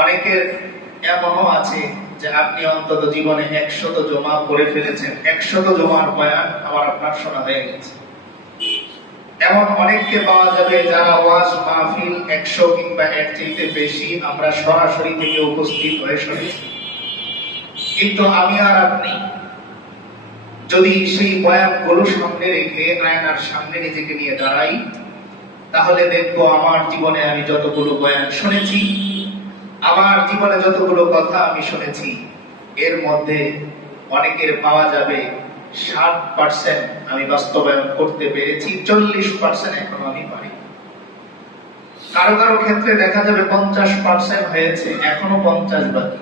অনেকের এমনও আছে যে আপনি অন্তত জীবনে 100 জমা করে ফেলেছেন, 100 জমার বয়ান আমার আপনার শোনা হয়ে গেছে। এমন অনেককে পাওয়া যাবে যারা ওয়াজ মাহফিল 100 কিংবা এর চেয়ে বেশি আমরা সরাসরি থেকে উপস্থিত হয়ে শুনেছি। কিন্তু আমি আর আপনি যদি সেই বয়ানগুলো সামনে রেখে আয়নার সামনে নিজেকে নিয়ে দাঁড়াই, তাহলে দেখবো আমার জীবনে আমি যতগুলো বয়ান শুনেছি, আমার জীবনে যতগুলো কথা আমি শুনেছি, এর মধ্যে অনেকের পাওয়া যাবে 60% আমি বাস্তবায়ন করতে পেরেছি, 40% এখনো আমি পারি। কারো কারো ক্ষেত্রে দেখা যাবে 50% হয়েছে, এখনো 50 বাকি।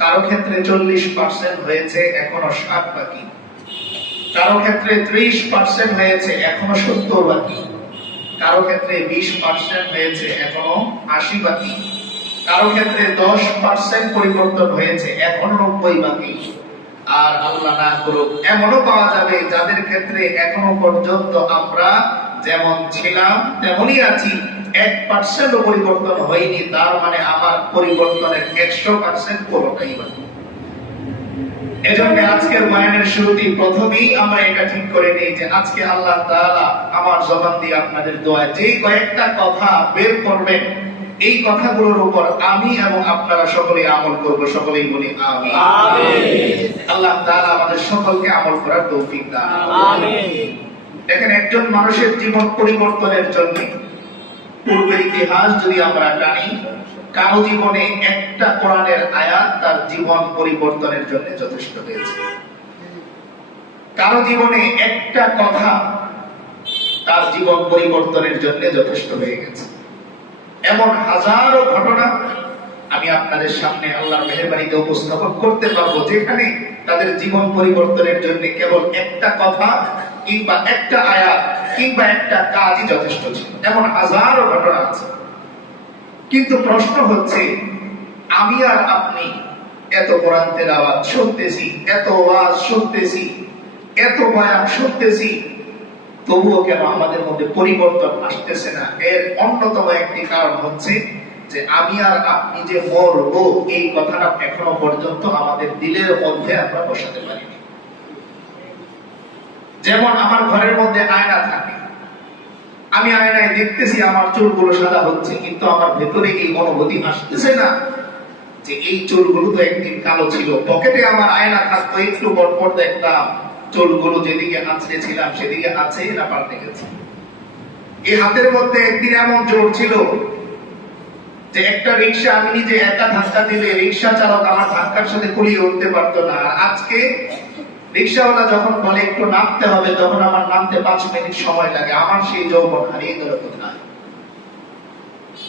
কারো ক্ষেত্রে 40% হয়েছে, এখনো 60 বাকি। কারো ক্ষেত্রে 30% হয়েছে, এখনো 70 বাকি। কারো ক্ষেত্রে 20% হয়েছে, এখনো 80 বাকি। কারো ক্ষেত্রে 10% পরিবর্তন হয়েছে, এখনো 90 বাকি। আর আল্লাহ না করুক এমনও পাওয়া যাবে যাদের ক্ষেত্রে এখনো পর্যন্ত আমরা যেমন ছিলাম তেমনই আছি, 1% পরিবর্তন হয়নি। তার মানে আমার পরিবর্তনের 100% পুরোটাই বাকি। এজন্য আজকের বয়ানের শুরুতেই প্রথমেই আমরা এটা ঠিক করে নিই যে আজকে আল্লাহ তাআলা আমার জবান দিয়ে আপনাদের দোয়ায় যে কয়েকটা কথা বের করবেন, এই কথাগুলোর উপর আমি এবং আপনারা সকলেই আমল করব। সকলেই বলি আমিন। আল্লাহ তাআলা আমাদের সকলকে আমল করার তৌফিক দান। দেখেন, একজন মানুষের জীবন পরিবর্তনের জন্য পূর্বের ইতিহাস যদি আমরা জানি, কারো জীবনে একটা কোরআনের আয়াত তার জীবন পরিবর্তনের জন্য যথেষ্ট হয়েছে। কারো জীবনে একটা কথা তার জীবন পরিবর্তনের জন্য যথেষ্ট হয়ে গেছে। এমন হাজারো ঘটনা আমি আপনাদের সামনে আল্লাহর মেহেরবানিতে উপস্থাপন করতে পারবো, যেখানে তাদের জীবন পরিবর্তনের জন্য কেবল একটা কথা কিংবা একটা আয়াত কিংবা একটা কাজই যথেষ্ট ছিল। এমন হাজারো ঘটনা আছে। কিন্তু প্রশ্ন হচ্ছে, আমি আর আপনি এত কোরআন তেলাওয়াত শুনতেছি, এত ওয়াজ শুনতেছি, এত বয়ান শুনতেছি, তবুও কেন আমাদের মধ্যে পরিবর্তন আসতেছে না? এর অন্যতম একটি কারণ হচ্ছে যে আমি আর আপনি যে মরবো, এই কথাটা এখনো পর্যন্ত আমাদের দিলের মধ্যে আমরা বসাতে পারিনি। যেমন আমার ঘরের মধ্যে আয়না থাকে, আমি আয়নায় দেখতেছি আমার চুলগুলো সাদা হচ্ছে, কিন্তু আমার ভেতরে এই অনুভূতি আসতেছে না যে এই চুলগুলো তো একদিন কালো ছিল। পকেটে আমার আয়না থাকতো, একটু পর দেখতাম চুলগুলো যেদিকে আঁচড়ে ছিলাম সেদিকে আছে না পাল্টে গেছে। এই হাতের মধ্যে একদিন এমন জোর ছিল যে একটা রিক্সা আমি নিজে একা ধাক্কা দিলে রিক্সা চালক আমার ধাক্কার সাথে কুলিয়ে উঠতে পারতো না। আর আজকে রিক্সাওয়ালা যখন বলে একটু নামতে হবে, তখন আমার নামতে 5 মিনিট সময় লাগে। আমার সেই যৌবন হারিয়ে গেল কোথায়?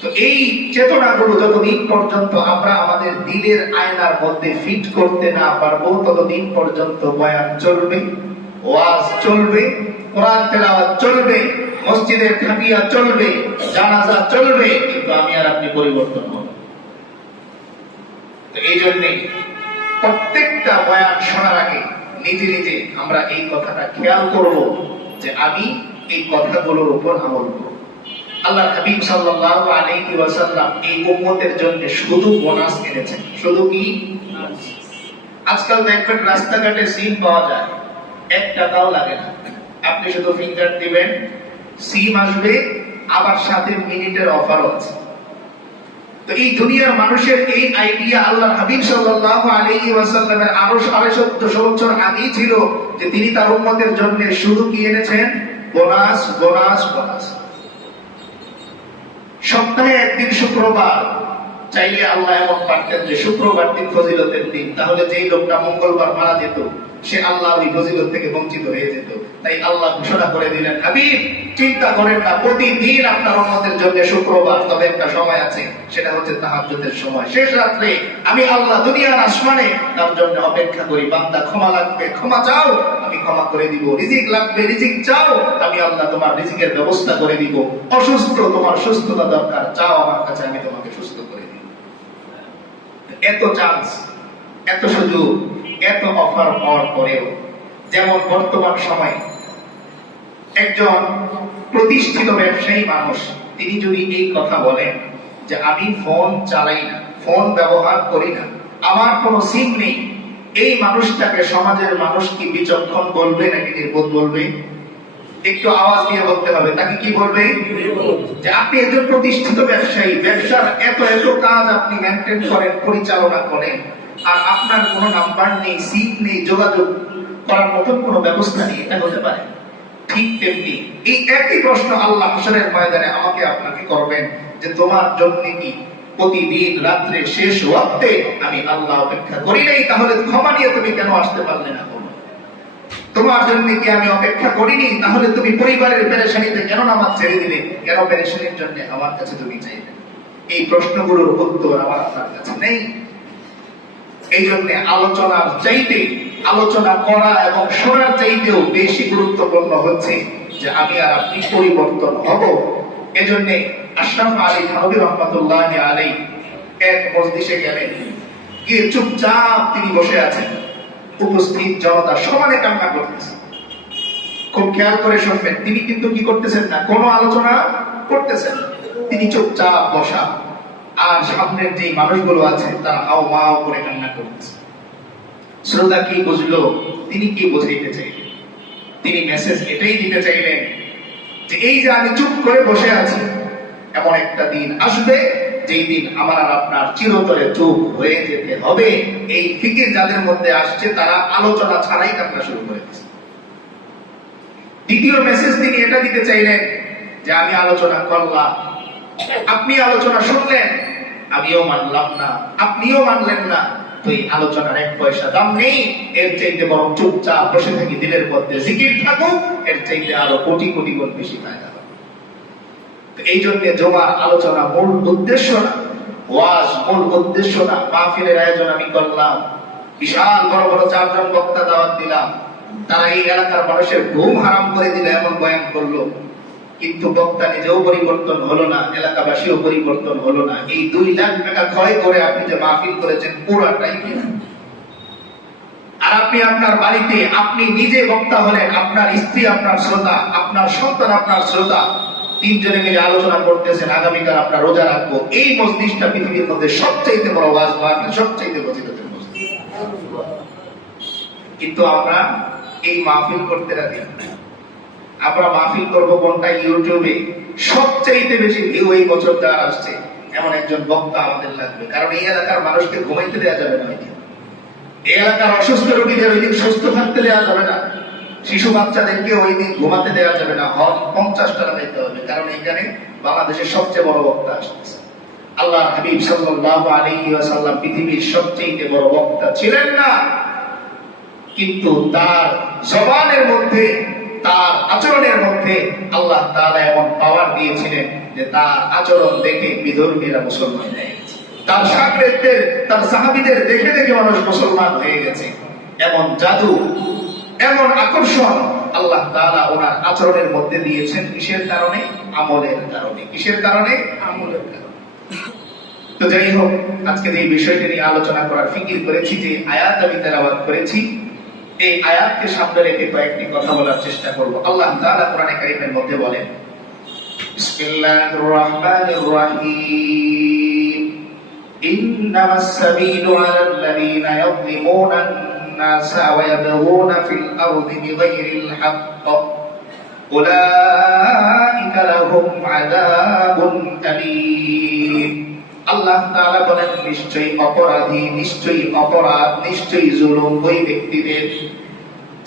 তো এই চেতনাগুলো যতদিন পর্যন্ত আমরা আমাদের দিলের আয়নার মধ্যে ফিট করতে না পারবো, ততদিন পর্যন্ত বয়ান চলবে, ওয়াজ চলবে, কোরআন তেলাওয়াত চলবে, মসজিদের খাটিয়া চলবে, জানাজা চলবে, কিন্তু আমি আর আপনি পরিবর্তন হব। তো এই জন্যই প্রত্যেকটা বয়ান শোনার আগে নিজে নিজে আমরা এই কথাটা খেয়াল করব যে আমি এই কথাগুলোর উপর আমল করব। আল্লাহর হাবিব সাল্লাল্লাহু আলাইহি ওয়াসাল্লাম এই উম্মতের জন্য শুধু বোনাস এনেছেন। শুধু কি? আজকাল দেখবেন রাস্তাঘাটে সিম পাওয়া যায়, 1 টাকাও লাগে না। আপনি শুধু ফিঙ্গার দিবেন, সিম আসবে, আবার সাথে মিনিটের অফারও আছে। তো এই দুনিয়ার মানুষের এই আইডিয়া আল্লাহর হাবিব সাল্লাল্লাহু আলাইহি ওয়াসাল্লামের আরো 1450 বছর আগেই ছিল যে তিনি তার উম্মতের জন্য শুধু কি এনেছেন? Bonus, bonus, bonus. সপ্তাহে একদিন শুক্রবার চাইলে আল্লাহ এমন পারতেন যে শুক্রবার দিন ফজিলতের দিন, তাহলে যেই লোকটা মঙ্গলবার মারা যেত সে আল্লাহ ওই ফজিলত থেকে বঞ্চিত হয়ে যেত। তাই আল্লাহ ঘোষণা করে দিলেন, হাবিব চিন্তা করেন না, প্রতিদিন আপনার উম্মতের জন্য শুক্রবার, তবে একটা সময় আছে, সেটা হচ্ছে তাহাজ্জুদের সময়। শেষ রাত্রে আমি আল্লাহ দুনিয়ার আসমানে তার জন্য অপেক্ষা করি। বান্দা ক্ষমা লাগবে, ক্ষমা চাও, আমি ক্ষমা করে দিব। রিজিক লাগবে, রিজিক চাও, আমি আল্লাহ তোমার রিজিকের ব্যবস্থা করে দিব। অসুস্থ, তোমার সুস্থতা দরকার, চাও আমার কাছে, আমি তোমাকে সুস্থ করে দিব। এত চান্স, এত সুযোগ, এত অফার হওয়ার পরেও যেমন বর্তমান সময়ে একজন প্রতিষ্ঠিত ব্যবসায়ী মানুষ তিনি যদি এই কথা বলেন যে আমি ফোন চালাই না, ফোন ব্যবহার করি না, আমার কোনো সিম নেই, এই মানুষটাকে সমাজের মানুষ কি বিচক্ষণ বলবে নাকি নির্বোধ বলবে? একটু আওয়াজ দিয়ে বলতে হবে, তাকে কি বলবে? যে আপনি একজন প্রতিষ্ঠিত ব্যবসায়ী, ব্যবসার এত এত কাজ আপনি মেনটেন করেন, পরিচালনা করেন, আর আপনার কোনো নাম্বার নেই, সিম নেই, যোগাযোগ করার মতন কোনো ব্যবস্থা নেই, এটা হতে পারে? ঠিক তেমনি এই একই প্রশ্ন আল্লাহ হাশরের ময়দানে আমাকে আপনাকে করবেন যে তোমার জন্য কি প্রতিদিন রাত্রে শেষ ওয়াক্তে আমি আল্লাহ অপেক্ষা করি নাই, তাহলে ক্ষমা নিয়ে তুমি কেন আসতে পারলে না? তোমার জন্য কি আমি অপেক্ষা করিনি, তাহলে তুমি পরিবারের পেরেশানিতে কেন নামাজ ছেড়ে দিলে? কেন পেরেশানির জন্য আমার কাছে তুমি চাইলে? এই প্রশ্নগুলোর উত্তর আমার আপনার কাছে নেই। এই জন্য আলোচনার চাইতে, আলোচনা করা এবং শোনার চাইতেও বেশি গুরুত্বপূর্ণ হচ্ছে যে আমি আর আপনি পরিবর্তন হব। এজন্য আশরাফ আলী থানভী রহমাতুল্লাহি আলাইহি এক মজলিসে গেলেন, গিয়ে চুপচাপ তিনি বসে আছেন, উপস্থিত জনতা সমানে কান্না করতেছে। খুব খেয়াল করে শুনবেন, তিনি কিন্তু কি করতেছেন না, কোনো আলোচনা করতেছেন, তিনি চুপচাপ বসা, আর সামনের যে মানুষগুলো আছে তারা হাও মাও করে কান্না করতেছে। শ্রোতা কি বুঝলো? তিনি কি বোঝাইতে চাইলেন? তিনি মেসেজ এটাই দিতে চাইলেন যে এই যে আমি চুপ করে বসে আছি, এমন একটা দিন আসবে যেই দিন আমার আর আপনার চিরতরে চুপ হয়ে যেতে হবে। এই ফিকির যাদের মধ্যে আসছে তারা আলোচনা ছাড়াই কান্না শুরু করে দিচ্ছে। দ্বিতীয় মেসেজ তিনি এটা দিতে চাইলেন যে আমি আলোচনা করলাম, আপনি আলোচনা শুনলেন, আমিও মানলাম না, আপনিও মানলেন না, তো এই আলোচনার এক পয়সা দাম নেই। এর চাইতে বরং চুপচাপ বসে থাকি, দিলের মধ্যে জিকির থাকুক, এর চাইতে আরো কোটি কোটি গুণ বেশি ফায়দা হবে। এই জন্য জমার আলোচনা মূল উদ্দেশ্য না, ওয়াজ মূল উদ্দেশ্য না। মাহফিলের আয়োজন আমি করলাম, বিশাল বড় বড় 4 জন বক্তা দাওয়াত দিলাম, তারা এই এলাকার মানুষের ঘুম হারাম করে দিল, এমন বয়ান করলো, কিন্তু বক্তা নিজেও পরিবর্তন হলো না, এলাকাবাসীও পরিবর্তন হলো না। এই 2 লাখ টাকা ক্ষয় করে আপনি যে মাহফিল করেছেন পুরাটাই কিনা। আর আপনি আপনার বাড়িতে আপনি নিজে বক্তা হলেন, আপনার স্ত্রী আপনার শ্রোতা, আপনার সন্তান আপনার শ্রোতা, 3 জনে মিলে আলোচনা করতেছেন আগামীকাল আমরা রোজা রাখবো। এই মজলিসটা পৃথিবীর মধ্যে সবচাইতে বড় ওয়াজ মাহফিল, সবচাইতে ফজিলতের মজলিস। কিন্তু আমরা এই মাহফিল করতে রাজি না। আমরা মাহফিল করবো কোনটা? ইউটিউবে সবচাইতে বেশি ভিউ এই বছর যার আসছে এমন একজন বক্তা আমাদের লাগবে, কারণ এই এলাকার মানুষকে ঘুমাইতে দেওয়া যাবে না, এই এলাকার অসুস্থ রোগীদের ওই দিন সুস্থ থাকতে দেওয়া যাবে না, শিশু বাচ্চাদেরকে ওই দিন ঘুমাতে দেওয়া যাবে না, হজ 50 টাকা দিতে হবে, কারণ এখানে বাংলাদেশের সবচেয়ে বড় বক্তা আসতেছে। আল্লাহর হাবিব সাল্লাল্লাহু আলাইহি ওয়াসাল্লাম পৃথিবীর সবচেয়ে বড় বক্তা ছিলেন না, কিন্তু তার জবানের মধ্যে, তার আচরণের মধ্যে আল্লাহ তাআলা এমন পাওয়ার দিয়েছিলেন যে তার আচরণ দেখে বিধর্মীরা মুসলমান হয়ে গেছে, তার শাগরেদদের, তার সাহাবীদের দেখে দেখে মানুষ মুসলমান হয়ে গেছে। এমন জাদু, এমন আকর্ষণ আল্লাহ তাআলা ওনার আচরণের মধ্যে দিয়েছেন। কিসের কারণে? আমলের কারণে। কিসের কারণে? আমলের কারণে। তো যাই হোক, আজকে যে বিষয়টি নিয়ে আলোচনা করার ফিকির করেছি, যে আয়াত আমি তেলাওয়াত করেছি, এই আয়াতকে সামনে রেখে কয়েকটি কথা বলার চেষ্টা করব। আল্লাহ তাআলা কোরআনে কারীমের মধ্যে বলেন, বিসমিল্লাহির রাহমানির রাহিম, ইন্নামাস সাবিলু আলাল্লাযীনা ইয়াযলিমুনা আন-নাসা ওয়া ইয়াবগুনা ফিল আরদি বিগাইরিল হক্ক উলাইকা লাহুম আযাবুন আলীম। আল্লাহ তাআলা বলেন, নিশ্চয়ই অপরাধী, নিশ্চয়ই অপরাধ, নিশ্চয়ই জুলুম ওই ব্যক্তিদের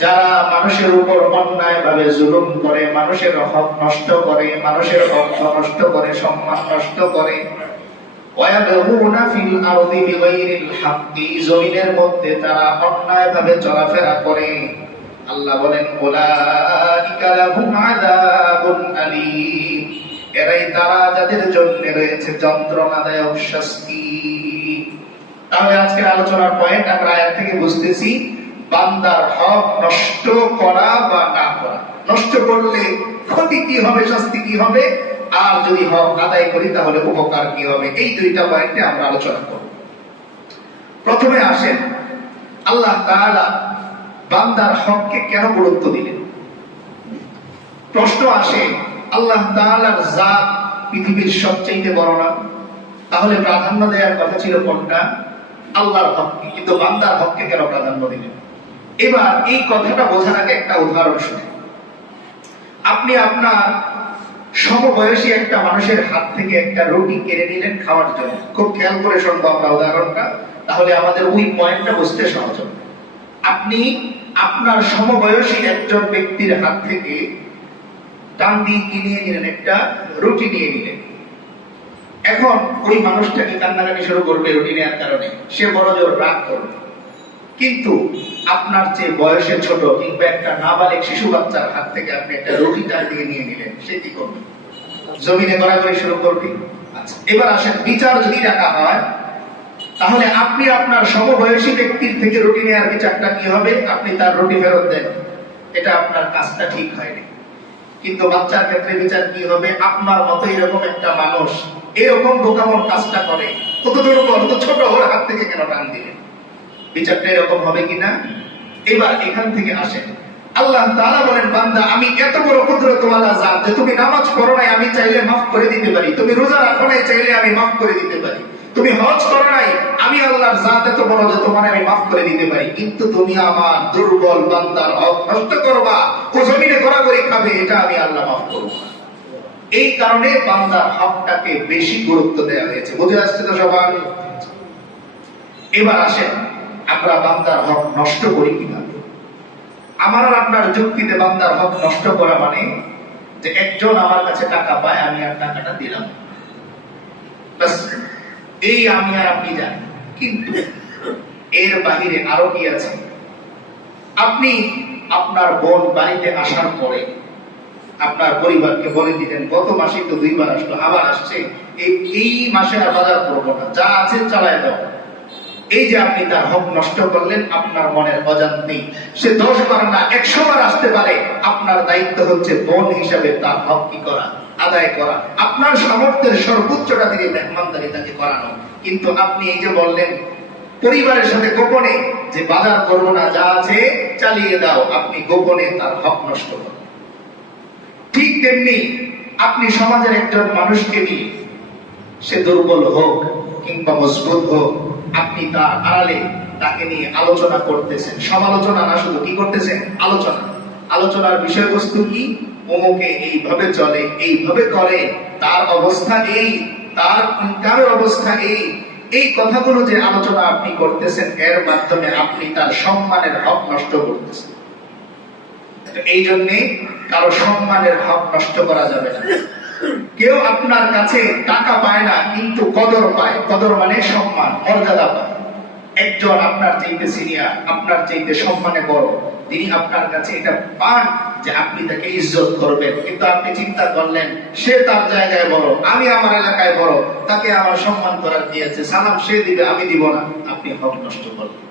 যারা মানুষের উপর অন্যায়ভাবে জুলুম করে, মানুষের হক নষ্ট করে, মানুষের অর্থ নষ্ট করে, সম্মান নষ্ট করে, ওয়ায়াবগুনা ফিল আরদি বিগাইরিল হাক্কি, জমিনের মধ্যে তারা অন্যায়ভাবে চলাফেরা করে। আল্লাহ বলেন, উলাইকা লাহুম আযাবুন আলীম, এরাই তারা যাদের জন্য রয়েছে যন্ত্রণাদায়ক শাস্তি। তাহলে আজকের আলোচনার পয়েন্ট আমরা আয়াত থেকে বুঝতেছি, বান্দার হক নষ্ট করা বা না করা, নষ্ট করলে ক্ষতি কি হবে, শাস্তি কি হবে, আর যদি হক আদায় করি তাহলে উপকার কি হবে। এই 2টা পয়েন্টে আমরা আলোচনা করব। প্রথমে আসেন, আল্লাহ তাআলা বান্দার হককে কেন গুরুত্ব দিলেন? প্রশ্ন আসে, আল্লাহ তাআলার জাত পৃথিবীর সবচেয়ে বড় না? তাহলে প্রাধান্য দেওয়ার কথা ছিল কোনটা? আল্লাহর হককে, কিন্তু বান্দার হককে কেন প্রাধান্য দিলেন? এবার এই কথাটা বোঝার আগে একটা উদাহরণ শুনে। আপনি আপনার সমবয়সী একটা মানুষের হাত থেকে একটা রুটি কেড়ে নিলেন খাওয়ার জন্য। খুব খেয়াল করে শুনবো আমরা উদাহরণটা, তাহলে আমাদের ওই পয়েন্টটা বুঝতে সহজ হবে। আপনি আপনার সমবয়সী একজন ব্যক্তির হাত থেকে টান দিয়ে কিনে নিলেন, একটা রুটি নিয়ে নিলেন। এখন ওই মানুষটাকে কান্নাকাটি শুরু করবে রুটি নেওয়ার কারণে, সে বড় জোর রাগ করবে। কিন্তু আপনার যে বয়সে ছোট কিংবা একটা নাবালিক শিশু বাচ্চার হাত থেকে আপনি একটা রুটি টান দিয়ে নিয়ে নিলেন, সে কি করবে? জমিনে গড়াগড়ি শুরু করবে। আচ্ছা, এবার আসেন, বিচার যদি রাখা হয় তাহলে আপনি আপনার সমবয়সী ব্যক্তির থেকে রুটি নেওয়ার বিচারটা কি হবে? আপনি তার রুটি ফেরত দেন, এটা আপনার কাজটা ঠিক হয়নি। কিন্তু বাচ্চার ক্ষেত্রে বিচার কি হবে? আপনার মতো এরকম একটা মানুষ এরকম বোকামোর কাজটা করে, কত দুর্বল, কত ছোট, ওর হাত থেকে কেন টান দিলেন? বিচারটা এরকম হবে কিনা? এবার এখান থেকে আসেন, আল্লাহ তাআলা বলেন, বান্দা আমি এত বড় কুদরতওয়ালা জাত যে তুমি নামাজ পড়ো নাই, আমি চাইলে মাফ করে দিতে পারি। তুমি রোজা রাখো নাই, চাইলে আমি মাফ করে দিতে পারি। তুমি হজ করো নাই, আমি আল্লাহর জাত এত বড় যে তোমার আমি মাফ করে দিতে পারি। কিন্তু তুমি আমার দুর্বল বান্দার হক নষ্ট করবা, ও জমিনে ঘোরাঘুরি খাবে, এটা আমি আল্লাহ মাফ করব না। এই কারণে বান্দার হকটাকে বেশি গুরুত্ব দেওয়া হয়েছে। বুঝে আসছে তো সবার? এবার আসেন, আমরা বান্দার হক নষ্ট করি কিভাবে? আমার আর আপনার যুক্তিতে বান্দার হক নষ্ট করা মানে যে একজন আমার কাছে টাকা পায়, আমি আর টাকাটা দিলাম, বাস, এই আমি আর আপনি জানি। কিন্তু এর বাহিরে আরো কি আছে? আপনি আপনার বোন বাড়িতে আসার পরে আপনার পরিবারকে বলে দিলেন, গত মাসে তো 2 বার আসলো, আবার আসছে, এই মাসে আর বাজার করবো না, যা আছে চালায় দাও। এই যে আপনি তার হক নষ্ট করলেন আপনার মনের অজান্তেই। সে 10 বার না 100 বার আসতে পারে, আপনার দায়িত্ব হচ্ছে বোন হিসাবে তার হক কি করা? আদায় করা। আপনার সামর্থ্যের সর্বোচ্চটা দিয়ে মেহমানদারি তাকে করানো। কিন্তু আপনি এই যে বললেন পরিবারের সাথে গোপনে যে বাজার করবো না, যা আছে চালিয়ে দাও, আপনি গোপনে তার হক নষ্ট করেন। ঠিক তেমনি আপনি সমাজের একজন মানুষকে নিয়ে, সে দুর্বল হোক কিংবা মজবুত হোক, আপনি তার আড়ালে তাকে নিয়ে আলোচনা করতেছেন। সমালোচনা না, শুধু কি করতেছেন? আলোচনা। আলোচনার বিষয়বস্তু কি? অমুকে এইভাবে চলে, এইভাবে করে, তার অবস্থা এই, তার ইনকামের অবস্থা এই। এই কথাগুলো যে আলোচনা আপনি করতেছেন, এর মাধ্যমে আপনি তার সম্মানের হক নষ্ট করতেছেন। এই জন্যে কারো সম্মানের হক নষ্ট করা যাবে না। কেউ আপনার কাছে টাকা পায় না, কিন্তু কদর পায়। কদর মানে সম্মান, মর্যাদা পায়। একজন আপনার চাইতে সিনিয়র, আপনার চাইতে সম্মানে বড়, তিনি আপনার কাছে এটা পান যে আপনি তাকে ইজ্জত করবেন। কিন্তু আপনি চিন্তা করলেন সে তার জায়গায় বড়, আমি আমার এলাকায় বড়, তাকে আমার সম্মান করার কি আছে? সালাম সে দিবে, আমি দিব না। আপনি হক নষ্ট করলেন।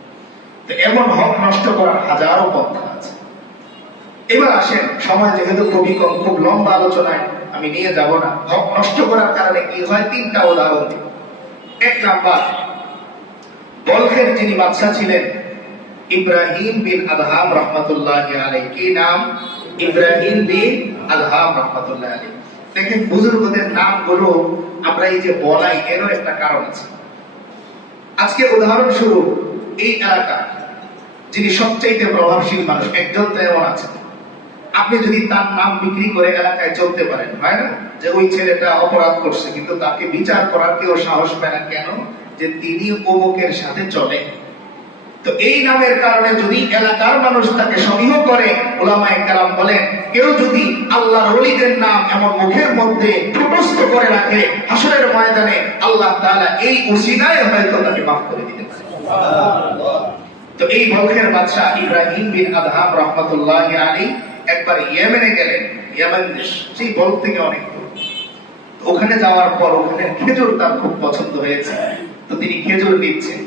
তো এমন হক নষ্ট করার হাজারো পন্থা আছে। এবার আসেন, সময় যেহেতু খুবই কম, খুব লম্বা আলোচনায় আমি নিয়ে যাব না। হক নষ্ট করার কারণে কি হয় 3টা উদাহরণ দিই। 1 নাম্বার, বলখের যিনি বাদশা ছিলেন ইব্রাহিম বিন আদহাম রহমাতুল্লাহি আলাইহি। কি নাম? ইব্রাহিম বিন আদহাম রহমাতুল্লাহি আলাইহি। দেখেন বুজুর্গদের নামগুলো আমরা এই যে বলাই, এরও একটা কারণ আছে। আজকে উদাহরণস্বরূপ এই এলাকা যিনি সবচাইতে প্রভাবশীল মানুষ, একজন তো এমন আছে, আপনি যদি তার নাম বিক্রি করে এলাকায় চলতে পারেন, হয় না? যে ওই ছেলেটা অপরাধ করছে, কিন্তু তাকে বিচার করার কেউ সাহস পায় না। কেন? যে তিনি অমুকের সাথে চলে। তো এই নামের কারণে যদি এলাকার মানুষ তাকে সমীহ করে, উলামায়ে কেরাম বলেন, কেউ যদি আল্লাহর ওলিদের নাম এমন মুখের মধ্যে ঠোঁটস্থ করে রাখে, হাসরের ময়দানে আল্লাহ তাআলা এই উসিলায় হয়তো তাকে মাফ করে দিতে পারে। তো এই বলখের বাদশা ইব্রাহিম বিন আদহাম রহমাতুল্লাহি আলাইহি একবার ইয়েমেনে গেলেন। ইয়েমেন দেশ সেই বলখ থেকে অনেক দূর। ওখানে যাওয়ার পর ওখানে খেজুর তার খুব পছন্দ হয়েছে। তো তিনি খেজুর নিচ্ছেন,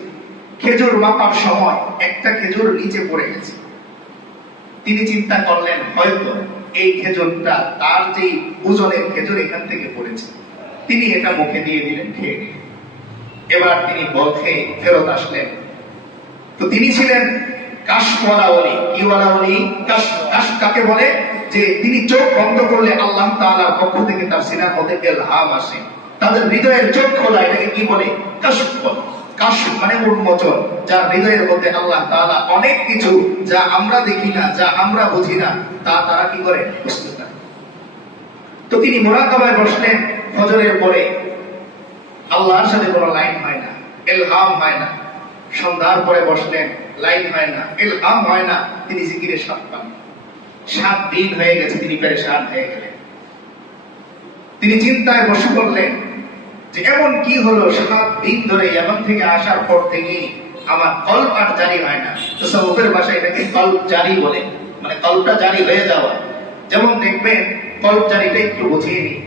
খেজুর মাপার সময় একটা খেজুর নিচে পড়ে গেছে। তিনি চিন্তা করলেন হয়তো এই খেজুরটা তার যে ওজনের খেজুর এখান থেকে পড়েছে। তিনি এটা মুখে দিয়ে দিলেন, খেয়ে নিলেন। এবার তিনি বলখে ফেরত আসলেন। তো তিনি ছিলেন কাশওয়ালা ওলি। কি ওয়ালা ওলি? কাশ কাকে বলে? যে তিনি চোখ বন্ধ করলে আল্লাহ তাআলার পক্ষ থেকে তার সিনার মধ্যে ইলহাম আসে। তাদের হৃদয়ের চোখ খোলা, এটাকে কি বলে? কাশফ বলে। কাশফ মানে উন্মোচন, যার হৃদয়ের মধ্যে আল্লাহ তাআলা অনেক কিছু যা আমরা দেখি না, যা আমরা বুঝি না, তা তারা কি করে? বুঝতে পারে। তো তিনি মুরাকাবায় বসলেন ফজরের পরে। আল্লাহর সাথে কোনো লাইন হয় না, ইলহাম হয় না। সন্ধ্যার পরে বসলেন, লাইন হয় না, ইলহাম হয় না। তিনি জিকিরে স্বাদ পান। 7 দিন হয়ে গেছে, তিনি পেরেশান হয়ে গেলেন। তিনি চিন্তায় বসে পড়লেন যে এমন কি হলো, 7 দিন ধরে এমন থেকে আসার পর থেকে আমার কল্প আর জারি হয় না। তাসাউফের ভাষায় এটাকে কল্প জারি বলে, মানে কল্পটা জারি হয়ে যাওয়া। যেমন দেখবেন কল্প জারিটা একটু বুঝিয়ে নিই।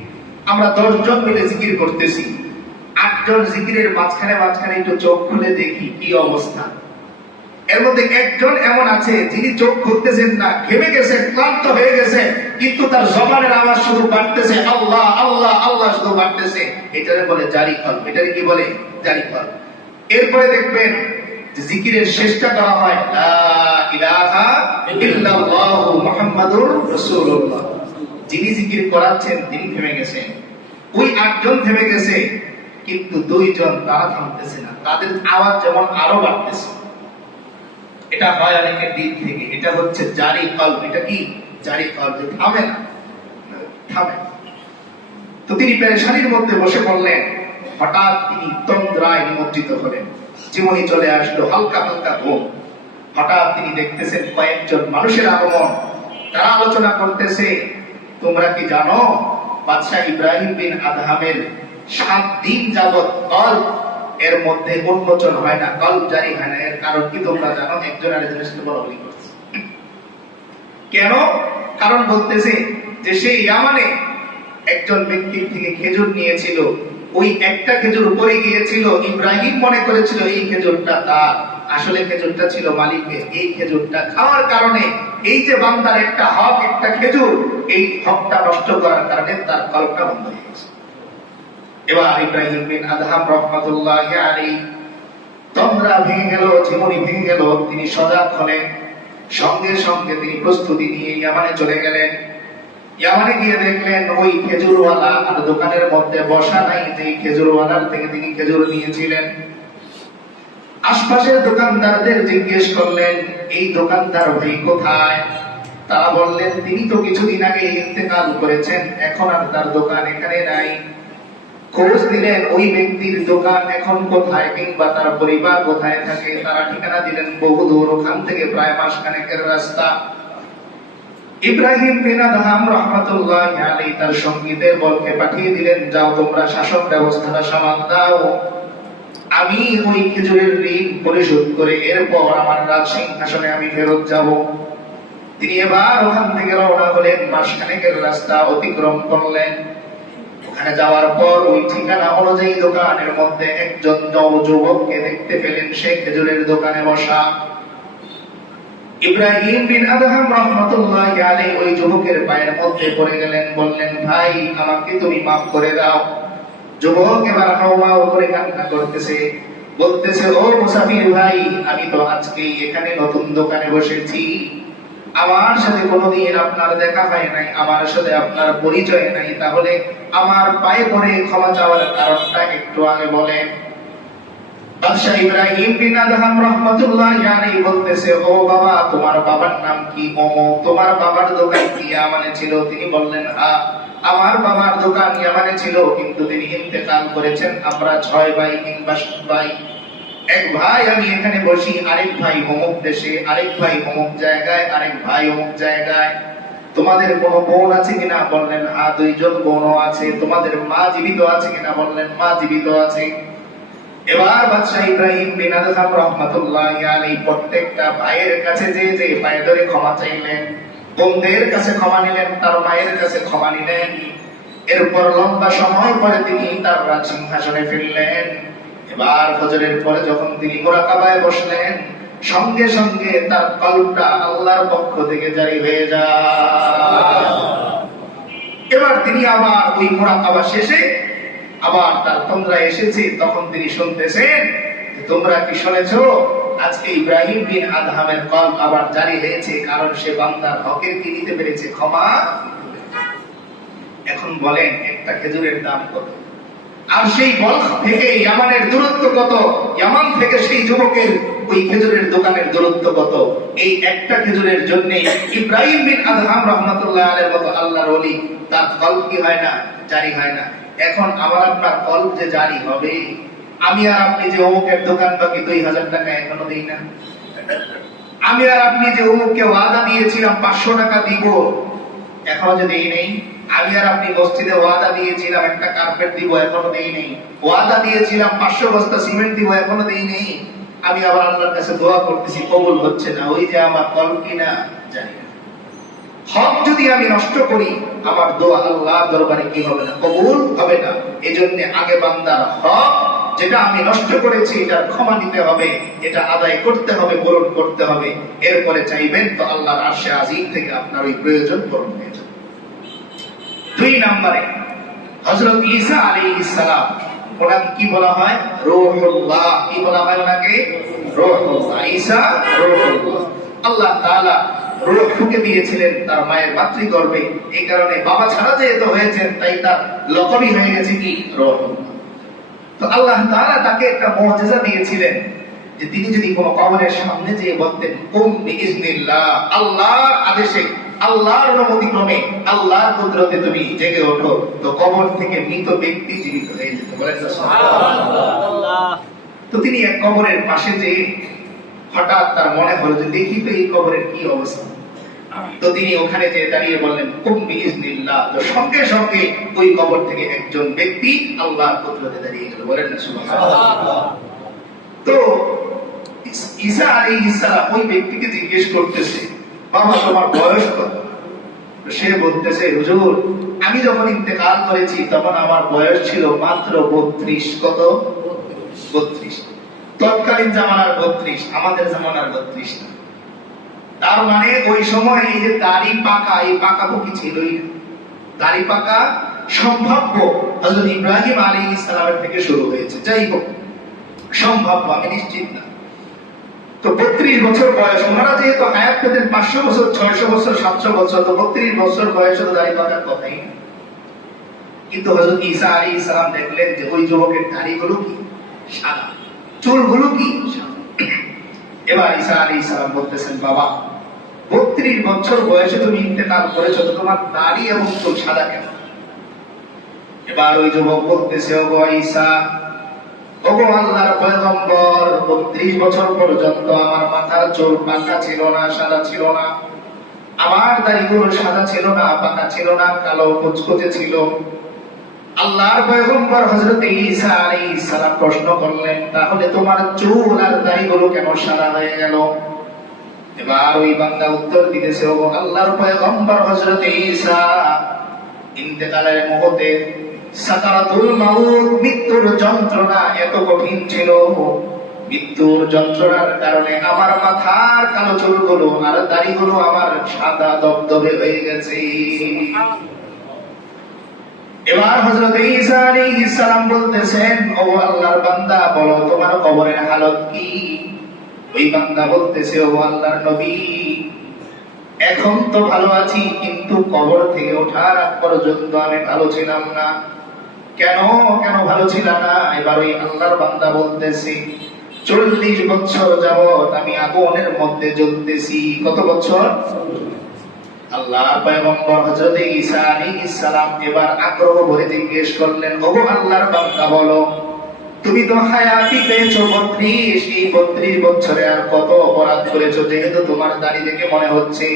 আমরা 10 জন মিলে জিকির করতেছি, 8 জন জিকিরের মাঝখানে মাঝখানে একটু চোখ খুলে দেখি কি অবস্থা। এর মধ্যে একজন এমন আছে যিনি চোখ খুলতেছেন না, ঘেমে গেছেন, ক্লান্ত হয়ে গেছেন, কিন্তু তার জবানের আওয়াজ শুধু বাড়তেছে, আল্লাহ আল্লাহ আল্লাহ শুধু বাড়তেছে। এটারে বলে জারি কল্প। এটারে কি বলে? জারি কল্প। এরপরে দেখবেন যে জিকিরের শেষটা করা হয় লা ইলাহা ইল্লাল্লাহু মুহাম্মাদুর রাসূলুল্লাহ। যিনি জিকির করাচ্ছেন তিনি থেমে গেছেন, ওই 8 জন থেমে গেছে, কিন্তু 2 জন তারা থামতেছে না, তাদের আওয়াজ যেমন আরো বাড়তেছে। এটা হয় অনেকের দিক থেকে, এটা হচ্ছে জারি কল্প। এটা কি? জারি কল্প, থামে না, থামে। তো তিনি পেরেশানির মধ্যে বসে পড়লেন। হঠাৎ তিনি তন্দ্রায় নিমজ্জিত হলেন, জীবনী চলে আসলো, হালকা হালকা ঘুম। হঠাৎ তিনি দেখতেছেন কয়েকজন মানুষের আগমন। তারা আলোচনা করতেছে, তোমরা কি জানো বাদশাহ ইব্রাহিম বিন আদহামের 7 দিন যাবত কল্প এর মধ্যে উন্মোচন হয় না, কল্প জারি হয় না। এর কারণ কি তোমরা জানো? একজন আরেকজনের সাথে বলাবলি করছে। কেন? কারণ বলতেছে যে সেই ইয়ামানে একজন ব্যক্তির থেকে খেজুর নিয়েছিল, ওই একটা খেজুর উপরে গিয়েছিল। ইব্রাহিম মনে করেছিল এই খেজুরটা তার, আসলে খেজুরটা ছিল মালিকের। এই খেজুরটা খাওয়ার কারণে এই যে বান্দার একটা হক, একটা খেজুর, এই হকটা নষ্ট করার কারণে তার কল্পটা বন্ধ হয়ে গেছে। এবার ইব্রাহিম বিন আদহাম রাহমাতুল্লাহি আলাইহি তন্দ্রা ভেঙে গেল, জীবনী ভেঙে গেল। তিনি সজাগ হলেন। সঙ্গে সঙ্গে তিনি প্রস্তুতি নিয়ে ইয়ামানে চলে গেলেন। ইয়ামানে গিয়ে দেখলেন ওই খেজুরওয়ালা আর দোকানের মধ্যে বসা নাই, যে খেজুরওয়ালার থেকে তিনি খেজুর নিয়েছিলেন। আশপাশের দোকানদারদের জিজ্ঞেস করলেন, এই দোকানদার ভাই কোথায়? তারা বললেন, তিনি তো কিছুদিন আগে ইন্তেকাল করেছেন, এখন আর তার দোকান এখানে নাই। খোঁজ দিলেন ওই ব্যক্তির দোকান এখন কোথায়, কিংবা তার পরিবার কোথায় থাকে। তারা ঠিকানা দিলেন বহুদূর, ওখান থেকে প্রায় মাসখানেকের রাস্তা। ইব্রাহিম বিন আদহাম রাহমাতুল্লাহি আলাইহি তার সঙ্গীদের বলকে পাঠিয়ে দিলেন, যাও তোমরা শাসন ব্যবস্থাটা সামাল দাও, আমি ওই খেজুরের ঋণ পরিশোধ করে এরপর আমার রাজ সিংহাসনে আমি ফেরত যাব। তিনি এবার ওখান থেকে রওনা হলেন, মাসখানেকের রাস্তা অতিক্রম করলেন। ওখানে যাওয়ার পর ওই ঠিকানা অনুযায়ী দোকানের মধ্যে একজন যুবককে দেখতে পেলেন, সে খেজুরের দোকানে বসা। ইব্রাহিম বিন আদহাম রাহমাতুল্লাহি আলাইহি ওই যুবকের পায়ের মধ্যে পড়ে গেলেন, বললেন, ভাই আমাকে তুমি মাফ করে দাও। যুবক এবার হাওমাও করে কান্না করতেছে, বলতেছে, ও মুসাফির ভাই, আমি তো আজকে এখানে নতুন দোকানে বসেছি, আমার সাথে কোনোদিন আপনার দেখা হয় নাই, আমার সাথে আপনার পরিচয় নাই, তাহলে আমার পায়ে পড়ে ক্ষমা চাওয়ার কারণটা একটু আগে বলেন। বাদশা ইব্রাহিম বিন আদহাম রাহমাতুল্লাহি আলাইহি বলতেছে, ও বাবা, তোমার বাবার নাম কি? তোমার বাবার দোকান কি ইয়ামানে ছিল? তিনি বললেন, হ্যাঁ, আমার বাবার দোকান ইয়ামানে ছিল, কিন্তু তিনি ইন্তেকাল করেছেন। আমরা 6 ভাই কিংবা 7 ভাই। এক ভাই আমি এখানে বসি, আরেক ভাই অমুক দেশে, আরেক ভাই অমুক জায়গায়, আরেক ভাই অমুক জায়গায়। তোমাদের কোনো বোন আছে কিনা? বললেন, হ্যাঁ, 2 জন বোন আছে। তোমাদের মা জীবিত আছে কিনা? বললেন, মা জীবিত আছে। এবার বাদশা ইব্রাহিম বিন আদহাম রাহমাতুল্লাহি আলাইহি প্রত্যেকটা ভাইয়ের কাছে যে পায়ে ধরে ক্ষমা চাইলেন, বোনদের কাছে ক্ষমা নিলেন, তার মায়ের কাছে ক্ষমা নিলেন। এরপর লম্বা সময় পরে তিনি তার রাজ সিংহাসনে ফিরলেন। এবার ফজরের পরে যখন তিনি মুরাকাবায় বসলেন, সঙ্গে সঙ্গে তার কল্পটা আল্লাহর পক্ষ থেকে জারি হয়ে যায়। এবার তিনি আবার ওই মুরাকাবা শেষে আবার তার তন্দ্রা এসেছে, তখন তিনি শুনতেছেন, তোমরা কি শুনেছো আজকে ইব্রাহিম বিন আদহামের কল্প আবার জারি হয়েছে, কারণ সে বান্দার হকের কি নিতে পেরেছে? ক্ষমা। এখন বলেন, একটা খেজুরের দাম কত? আর সেই বলখ থেকে ইয়ামানের দূরত্ব কত, ইয়ামান থেকে সেই যুবকের ওই খেজুরের দোকানের দূরত্ব কত। এই একটা খেজুরের জন্য ইব্রাহিম বিন আদহাম রাহমাতুল্লাহ আলাইহির মতো আল্লাহর ওলি, তার ফল কি হয় না, জারি হয় না। এখন আমার আপনার ফল যে জারি হবে, আমি আর আপনি যে অমুকের দোকান বাকি 2000 টাকা এখনো দেই না। আমি আর আপনি যে অমুককে ওয়াদা দিয়েছিলাম 500 টাকা দিব, এখনো যে দেই নেই। আমি আর আপনি মসজিদে ওয়াদা দিয়েছিলাম একটা কার্পেট দিব, এখনো দেই নেই। ওয়াদা দিয়েছিলাম 500 বস্তা সিমেন্ট দিব, এখনো দেই নেই। আমি আবার আল্লাহর কাছে দোয়া করতেছি, কবুল হচ্ছে না। ওই যে আমার ফল কিনা জানি না। হক যদি আমি নষ্ট করি, আমার দোয়া আল্লাহর দরবারে কি হবে না, কবুল হবে না। এজন্য আগে বান্দার হক যেটা আমি নষ্ট করেছি, এটার ক্ষমা নিতে হবে, এটা আদায় করতে হবে, পূরণ করতে হবে। এরপরে চাইবেন তো আল্লাহর আরশে আজিম থেকে আপনার ওই প্রয়োজন পূরণ হয়ে যাবে। 2 নম্বরে হযরত ঈসা আলাইহিস সালাম, ওনাকে কি বলা হয়, রূহুল্লাহ। কি বলা হয় ওনাকে? রূহুল্লাহ। ঈসা রূহুল্লাহ। আল্লাহ তাআলা রূহ ফুঁকে দিয়েছিলেন তার মায়ের মাতৃগর্ভে। এই কারণে বাবা ছাড়া যেহেতু হয়েছেন, তাই তার লকবই হয়ে গেছে কি, রূহুল্লাহ। তো আল্লাহ তাআলা তাকে একটা মুজিজা দিয়েছিলেন যে তিনি যদি কোনো কবরের সামনে যেয়ে বলতেন কুম বিইজনিল্লাহ, আল্লাহর আদেশে, আল্লাহর অনুমতি ক্রমে, আল্লাহর কুদরতে তুমি জেগে ওঠো, তো কবর থেকে মৃত ব্যক্তি জীবিত হয়ে যেত। বলেন সুবহানাল্লাহ। তো তিনি এক কবরের পাশে যে হঠাৎ তার মনে হলো যে দেখি তো এই কবরের কি অবস্থা। তো তিনি ওখানে যে দাঁড়িয়ে বললেন কুম বিইজনিল্লাহ, তো সঙ্গে সঙ্গে ওই কবর থেকে একজন ব্যক্তি আল্লাহর কুদরতে দাঁড়িয়ে গেল। বলেন না সুবহানাল্লাহ। তো ঈসা আলাইহিস সালাম ওই ব্যক্তিকে জিজ্ঞেস করতেছে, বাবা তোমার বয়স কত? সে বলতেছে, হুজুর আমি যখন ইন্তেকাল করেছি তখন আমার বয়স ছিল মাত্র 32। কত? 32। তৎকালীন জামানার 32, আমাদের জামানার 32 না। তার মানে ওই সময় এই যে দাড়ি পাকা, এই পাকা কি ছিলই না। দাড়ি পাকা সম্ভাব্য হযরত ইব্রাহিম আলাইহিস সালামের থেকে শুরু হয়েছে। যাই হোক, সম্ভাব্য, আমি নিশ্চিত না। তো 32 বছর বয়স, ওনারা যেহেতু হায়াত পেতেন 500 বছর, 600 বছর, 700 বছর, তো 32 বছর বয়সে তো দাড়ি পাকার কথাই। কিন্তু হযরত ঈসা আলাইহিস সালাম দেখলেন যে ওই যুবকের দাড়িগুলো কি সাদা, চুলগুলো কি সাদা। এবার ঈসা আলাইহিস সালাম বলতেছেন, বাবা 32 বছর বয়সে তুমি ইন্তেকাল করেছো, তো তোমার দাড়ি এবং চুল সাদা কেন? এবার ওই যুবক বলতেছে, ওগো ঈসা, ওগো আল্লাহর পয়গম্বর, 32 বছর পর্যন্ত আমার মাথার চুল পাকা ছিল না, সাদা ছিল না। আমার দাড়িগুলো সাদা ছিল না, পাকা ছিল না, কালো কুচকুচে ছিল। আল্লাহর পয়গম্বর হযরত ঈসা আলাইহিস সালাম প্রশ্ন করলেন, তাহলে তোমার চুল আর দাড়িগুলো কেন সাদা হয়ে গেল? এবার ওই বান্দা উত্তর দিতেছে, ওগো আল্লাহর পয়গম্বর হযরত ঈসা, ইন্তেকালের মুহূর্তে সাকারাতুল মাউত, মৃত্যুর যন্ত্রণা এত কঠিন ছিল, মৃত্যুর যন্ত্রণার কারণে আমার মাথার কালো চুলগুলো আর দাড়িগুলো আমার সাদা দবদবে হয়ে গেছে। এবার হযরত ঈসা আলাইহিস সালাম বলতেছেন, ও আল্লাহর বান্দা, বলো তোমার কবরের হালত কি? ওই বান্দা বলতেছে, ও আল্লাহর নবী, এখন তো ভালো আছি, কিন্তু কবর থেকে ওঠার আগ পর্যন্ত আমি ভালো ছিলাম না। কেন কেন ভালো ছিল না? এবার ওই আল্লাহর বান্দা বলতেছে, 40 বছর যাবত আমি আগুনের মধ্যে জ্বলতেছি। কত বছর? আল্লাহর পয়গম্বর হযরত ঈসা আলাইহিস সালাম এবার আগ্রহ ভরে জিজ্ঞেস করলেন, ওগো আল্লাহর বান্দা, বলো তুমি তো হায়াতি পেয়েছো 32, এই 32 বছরে আর কত অপরাধ করেছো? যেহেতু তোমার দাড়ি দেখে মনে হচ্ছে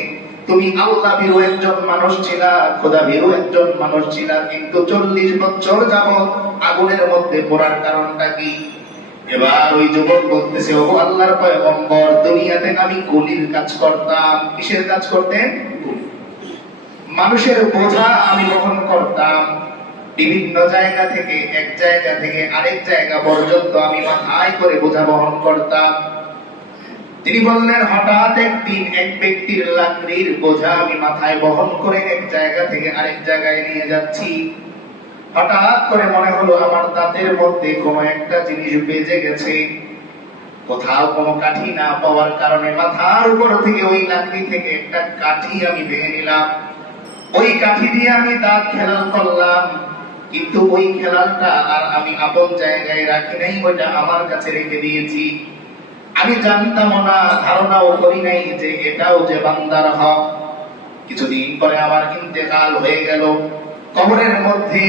তুমি আল্লাহ ভীরু একজন মানুষ ছিলা, খোদা ভীরু একজন মানুষ ছিলা, কিন্তু 40 বছর যাবত আগুনের মধ্যে পড়ার কারণটা কি? এবার ওই যুবক বলতেছে, ও আল্লাহর পয়গম্বর, দুনিয়াতে আমি কুলির কাজ করতাম। কিসের কাজ করতেন? মানুষের বোঝা আমি বহন করতাম। বিভিন্ন জায়গা থেকে, এক জায়গা থেকে আরেক জায়গা পর্যন্ত আমি মাথায় করে বোঝা বহন করতাম। তিনি বললেন, হঠাৎ একদিন এক ব্যক্তির লাকড়ির বোঝা আমি মাথায় বহন করে এক জায়গা থেকে আরেক জায়গায় নিয়ে যাচ্ছি। হঠাৎ করে মনে হলো আমার দাঁতের মধ্যে কোনো একটা জিনিস বেজে গেছে। কোথাও কোনো কাঠি না পাওয়ার কারণে মাথার উপর থেকে ওই লাকড়ি থেকে একটা কাঠি আমি ভেঙে নিলাম। ওই কাঠি দিয়ে আমি দাঁত খেলাল করলাম। কিন্তু ওই খেলাটা আর আমি আপন জায়গায় রাখি নাই, ওইটা আমার কাছে রেখে দিয়েছি। আমি জানতাম না, ধারণাও করি নাই যে এটাও যে বান্দার হক। কিছুদিন পরে আমার ইন্তেকাল হয়ে গেল। কবরের মধ্যে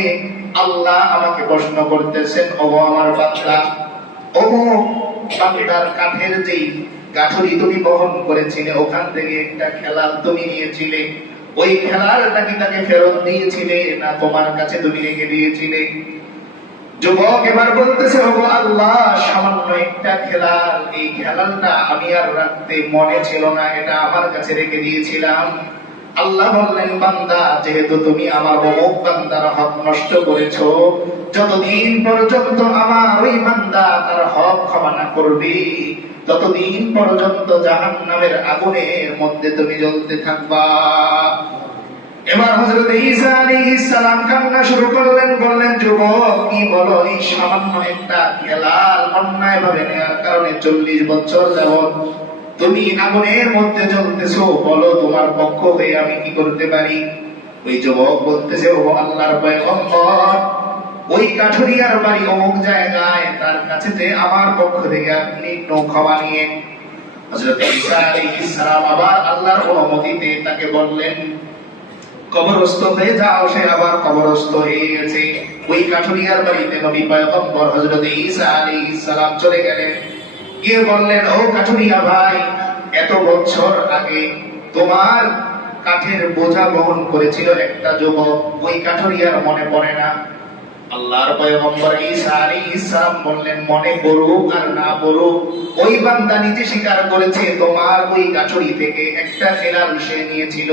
আল্লাহ আমাকে প্রশ্ন করতেছেন, ও আমার বান্দা, ও বান্দার কাঠের যেই গাঠুরি তুমি বহন করেছিলে, ওখান থেকে একটা খেলা তুমি নিয়েছিলে, ওই খেলাটা কি তাকে ফেরত দিয়েছিলে না তোমার কাছে তুমি রেখে দিয়েছিলে? যুবক এবার বলতেছে, ও আল্লাহ, সামান্য একটা খেলার, এই খেলাটা আমি আর রাখতে মনে ছিল না, এটা আমার কাছে রেখে দিয়েছিলাম। আল্লাহ বললেন, বান্দা, যেহেতু তুমি আমার অমুক বান্দার হক নষ্ট করেছো, যতদিন পর্যন্ত আমার ওই বান্দা তার হক ক্ষমা না করবে, ততদিন পর্যন্ত জাহান্নামের আগুনের মধ্যে তুমি জ্বলতে থাকবা। এবার হযরত ঈসা আলাইহিস সালাম কান্না শুরু করলেন, বললেন, যুবক, কি বলো, এই সামান্য একটা খেলা অন্যায়ভাবে নেওয়ার কারণে 40 বছর যাবত তুমি আগুনের মধ্যে জ্বলতেছো, বলো তোমার পক্ষ হয়ে আমি কি করতে পারি? ওই যুবক বলতেছে, ও আল্লাহর পয়গম্বর, ওই কাঠুরিয়ার বাড়ি অমুক জায়গায়, তার কাছে যে আমার পক্ষ থেকে আপনি একটু ক্ষমা নিয়ে। হযরত ঈসা আলাইহিস সালাম আবার আল্লাহর অনুমতিতে তাকে বললেন, কবরস্থ হয়ে যাও। সে আবার কবরস্থ হয়ে গেছে। ওই কাঠুরিয়ার বাড়িতে নবী পয়গম্বর হযরত ঈসা আলাইহিস সালাম চলে গেলেন, গিয়ে বললেন, ও কাঠুরিয়া ভাই, এত বছর আগে তোমার কাঠের বোঝা বহন করেছিল একটা যুবক, ওই কাঠুরিয়ার মনে পড়ে না? আল্লাহর পয়গম্বর ঈসা আলাইহিস সালাম বললেন, মনে পড়ুক আর না পড়ুক, ওই বান্দা নিজে স্বীকার করেছে তোমার ওই কাঠুরি থেকে একটা খেলাল সে নিয়েছিল,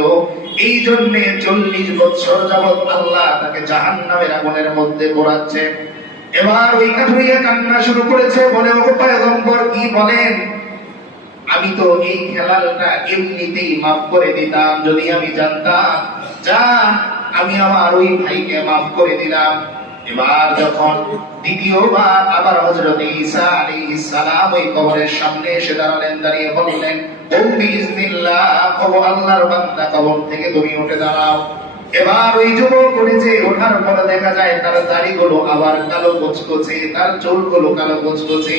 এই জন্য 40 বছর যাবত আল্লাহ তাকে জাহান্নামের আগুনের মধ্যে পোড়াচ্ছে। এবার ওই কাঠুরিয়া কান্না শুরু করেছে, বলে, ও পয়গম্বর, কি বলেন? আমি তো এই খেলালটা এমনিতেই মাফ করে দিতাম যদি আমি জানতাম। যা, আমি আমার ওই ভাইকে মাফ করে দিলাম। এবার যখন দ্বিতীয়বার আবার হযরত ঈসা আলাইহিস সালাম ওই কবরের সামনে এসে দাঁড়ালেন, দাঁড়িয়ে বললেন, ও বিইজনিল্লাহ, ও আল্লাহর বান্দা, কবর থেকে তুমি উঠে দাঁড়াও। এবার ওই যুবক উঠেছে, ওঠার পরে দেখা যায় তার দাড়িগুলো আবার কালো কুচকুচে, তার চুলগুলো কালো কুচকুচে।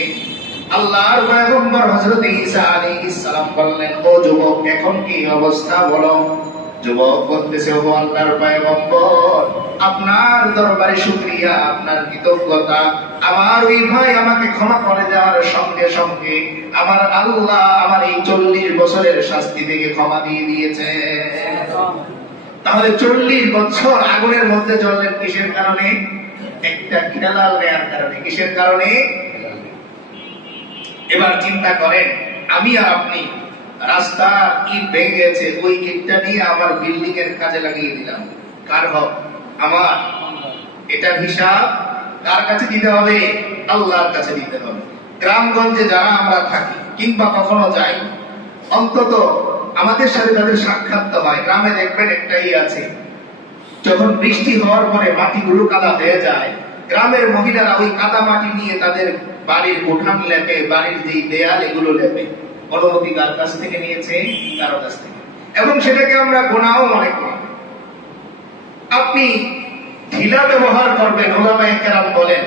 আল্লাহর পয়গম্বর হযরত ঈসা আলাইহিস সালাম বললেন, ও যুবক, এখন কি অবস্থা বলো? যুবক বলতেছে, ও আল্লাহর পয়গম্বর, আপনার দরবারে শুকরিয়া, আপনার কৃতজ্ঞতা, আমার ওই ভাই আমাকে ক্ষমা করে দেওয়ার সঙ্গে সঙ্গে আমার আল্লাহ আমার এই 40 বছরের শাস্তি থেকে ক্ষমা দিয়ে দিয়েছে। তাহলে 40 বছর আগুনের মধ্যে জ্বললেন কিসের কারণে? একটা খেলাল নেয়ার কারণে। কিসের কারণে? এবার চিন্তা করেন, আমি আর আপনি রাস্তার ইট ভেঙে গেছে, ওই ইটটা নিয়ে আমার বিল্ডিং এর কাজে লাগিয়ে দিলাম, কার হক? আমার। এটার হিসাব কার কাছে দিতে হবে? আল্লাহর কাছে দিতে হবে। গ্রামগঞ্জে যারা আমরা থাকি কিংবা কখনো যাই, অন্তত আমাদের সাথে তাদের সাক্ষাৎ তো হয়। গ্রামে দেখবেন একটাই আছে, যখন বৃষ্টি হওয়ার পরে মাটিগুলো কাদা হয়ে যায়, গ্রামের মহিলারা ওই কাদা মাটি নিয়ে তাদের বাড়ির উঠান লেপে, বাড়ির যে দেয়াল এগুলো লেপে। অনুমতি কার কাছ থেকে নিয়েছে? কারো কাছ থেকে। এবং সেটাকে আমরা গুনাহও মনে করি। আপনি ঢিলা ব্যবহার করবেন, ওলামায়ে কেরাম বলেন,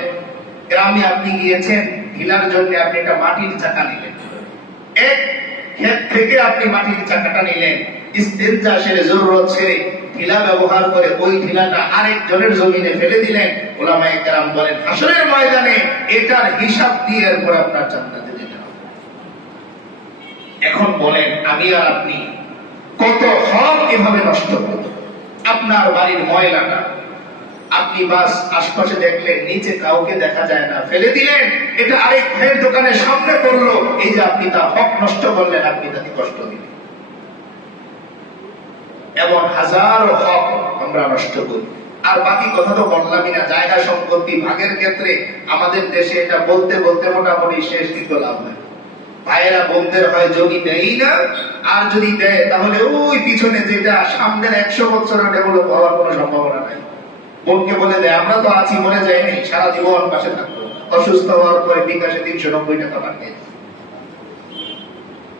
গ্রামে আপনি গিয়েছেন, ঢিলার জন্য আপনি একটা মাটির চাকা নিলেন, এক ক্ষেত থেকে আপনি মাটির চাকাটা নিলেন, ইস্তেনজা সেরে, জরুরত সেরে ঢিলা ব্যবহার করে ওই ঢিলাটা আরেকজনের জমিনে ফেলে দিলেন। ওলামায়ে কেরাম বলেন, হাসরের ময়দানে এটার হিসাব দিয়ে এরপর আপনার জান্নাতে যেতে হবে। এখন বলেন, আমি আর আপনি কত হক এভাবে নষ্ট করব? আপনার বাড়ির ময়লাটা আপনি বাস আশপাশে দেখলেন, নিচে কাউকে দেখা যায় না, ফেলে দিলেন, এটা আরেক ভাইয়ের দোকানের সামনে পড়লো, এই যে আপনি তার হক নষ্ট করলেন, আপনি তাকে কষ্ট দিলেন। এমন হাজারো হক আমরা নষ্ট করি। আর বাকি কথা তো বললামই না, জায়গা সম্পত্তি ভাগের ক্ষেত্রে আমাদের দেশে এটা বলতে বলতে মোটামুটি শেষ, কিন্তু লাভ হয়। ভাইয়েরা বোনদের হয় যদি দেয় না, আর যদি দেয় তাহলে ওই পিছনে যেটা সামনের 100 বছরের ডেভেলপ হওয়ার কোনো সম্ভাবনা নাই। বোনকে বলে দেয়, আমরা তো আছি, মরে যায়নি, সারা জীবন পাশে থাকবো, অসুস্থ হওয়ার পরে বিকাশে 390 টাকা পাঠিয়ে।